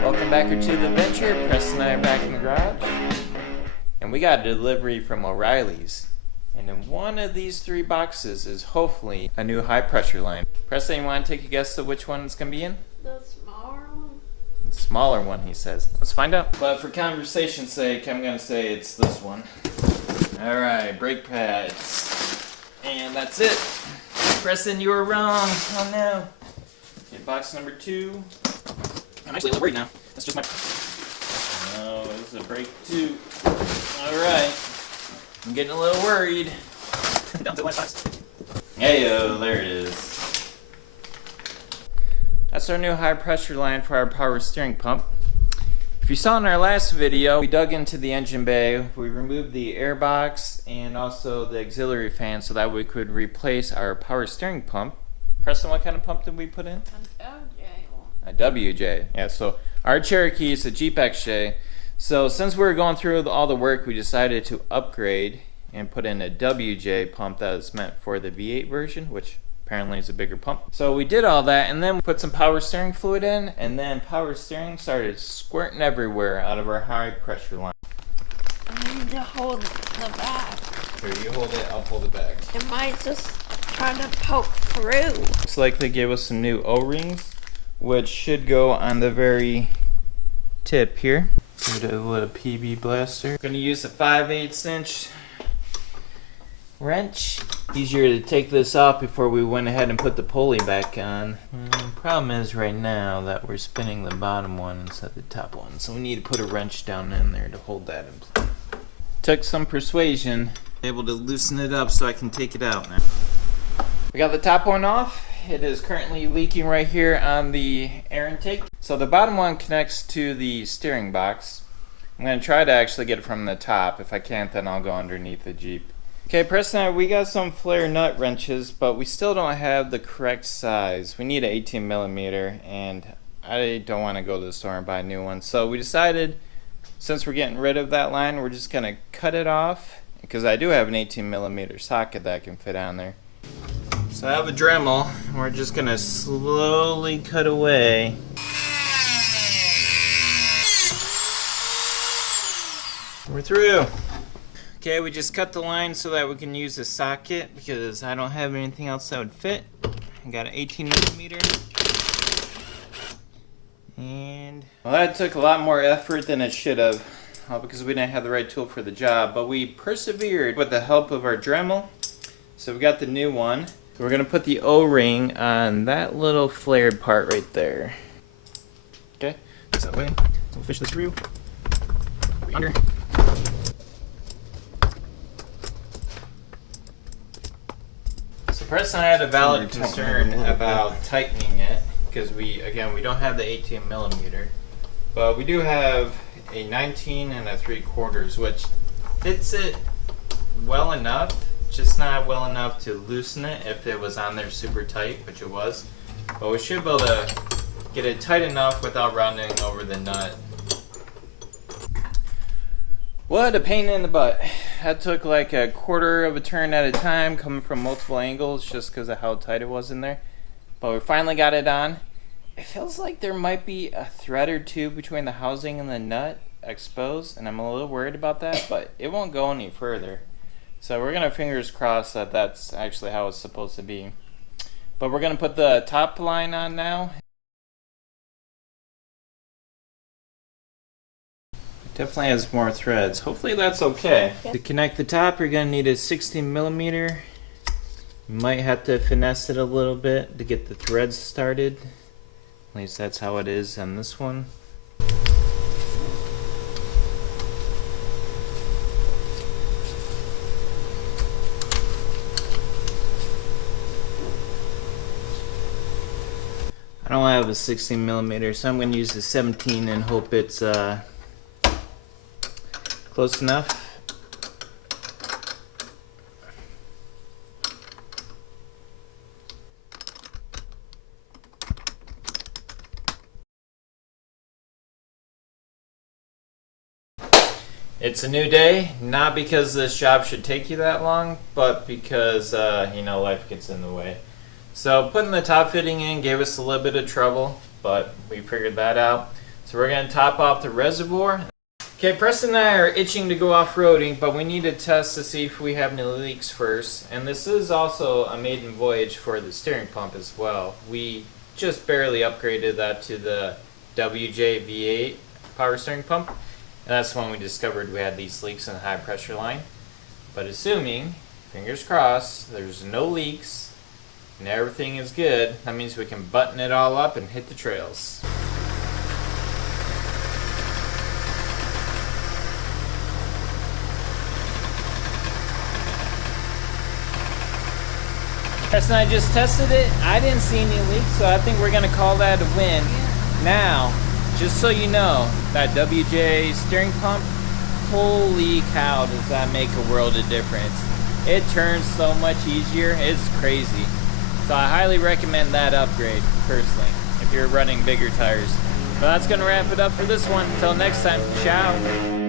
Welcome back to the adventure. Preston and I are back in the garage, and we got a delivery from O'Reilly's. And in one of these 3 boxes is hopefully a new high pressure line. Preston, you want to take a guess of which one it's going to be in? The smaller one? The smaller one, he says. Let's find out. But for conversation's sake, I'm going to say it's this one. Alright, brake pads. And that's it. Preston, you were wrong. Oh no. Okay, box number 2. I'm actually a little worried now. That's just my... Oh, this is a brake 2. Alright. I'm getting a little worried. Down to the last box. Hey-o, there it is. That's our new high pressure line for our power steering pump. If you saw in our last video, we dug into the engine bay, we removed the air box and also the auxiliary fan so that we could replace our power steering pump. Preston, what kind of pump did we put in? A WJ. Yeah, so our Cherokee is a Jeep XJ. So since we were going through all the work, we decided to upgrade and put in a WJ pump that is meant for the V8 version, which apparently is a bigger pump. So we did all that, and then we put some power steering fluid in, and then power steering started squirting everywhere out of our high pressure line. I need to hold the back. Here, you hold it, I'll hold it back. It might just try to poke through. Looks like they gave us some new O-rings, which should go on the very tip here. Give it a little PB blaster. I'm gonna use a 5/8 inch wrench. Easier to take this off before we went ahead and put the pulley back on. Problem is right now that we're spinning the bottom one instead of the top one, so we need to put a wrench down in there to hold that in place. Took some persuasion, able to loosen it up so I can take it out now. We got the top one off. It is currently leaking right here on the air intake. So the bottom one connects to the steering box. I'm going to try to actually get it from the top. If I can't, then I'll go underneath the Jeep. Okay, Preston, we got some flare nut wrenches, but we still don't have the correct size. We need an 18 millimeter, and I don't want to go to the store and buy a new one. So we decided, since we're getting rid of that line, we're just going to cut it off, because I do have an 18 millimeter socket that can fit on there. So I have a Dremel, and we're just going to slowly cut away. We're through. Okay, we just cut the line so that we can use the socket because I don't have anything else that would fit. I got an 18 millimeter. And well, that took a lot more effort than it should have, because we didn't have the right tool for the job, but we persevered with the help of our Dremel. So we got the new one. We're gonna put the O-ring on that little flared part right there. Okay, so that way, so we'll fish this through. Under. So Preston and I had a valid concern about tightening it because we don't have the 18 millimeter, but we do have a 19 and a 3/4, which fits it well enough. Just not well enough to loosen it if it was on there super tight, which it was. But we should be able to get it tight enough without rounding over the nut. What a pain in the butt. That took like a quarter of a turn at a time, coming from multiple angles just because of how tight it was in there. But we finally got it on. It feels like there might be a thread or two between the housing and the nut exposed, and I'm a little worried about that, but it won't go any further. So we're gonna fingers crossed that that's actually how it's supposed to be. But we're gonna put the top line on now. It definitely has more threads. Hopefully that's okay. To connect the top, you're gonna need a 16 millimeter. You might have to finesse it a little bit to get the threads started. At least that's how it is on this one. I don't have a 16 millimeter, so I'm going to use the 17 and hope it's close enough. It's a new day, not because this job should take you that long, but because, you know, life gets in the way. So putting the top fitting in gave us a little bit of trouble, but we figured that out. So we're going to top off the reservoir. Okay, Preston and I are itching to go off-roading, but we need to test to see if we have any leaks first. And this is also a maiden voyage for the steering pump as well. We just barely upgraded that to the WJ V8 power steering pump. And that's when we discovered we had these leaks in the high pressure line. But assuming, fingers crossed, there's no leaks and everything is good, that means we can button it all up and hit the trails. Preston and I just tested it. I didn't see any leaks, so I think we're going to call that a win. Now, just so you know, that WJ steering pump, holy cow, does that make a world of difference. It turns so much easier, it's crazy. So I highly recommend that upgrade, personally, if you're running bigger tires. But that's going to wrap it up for this one. Until next time, ciao.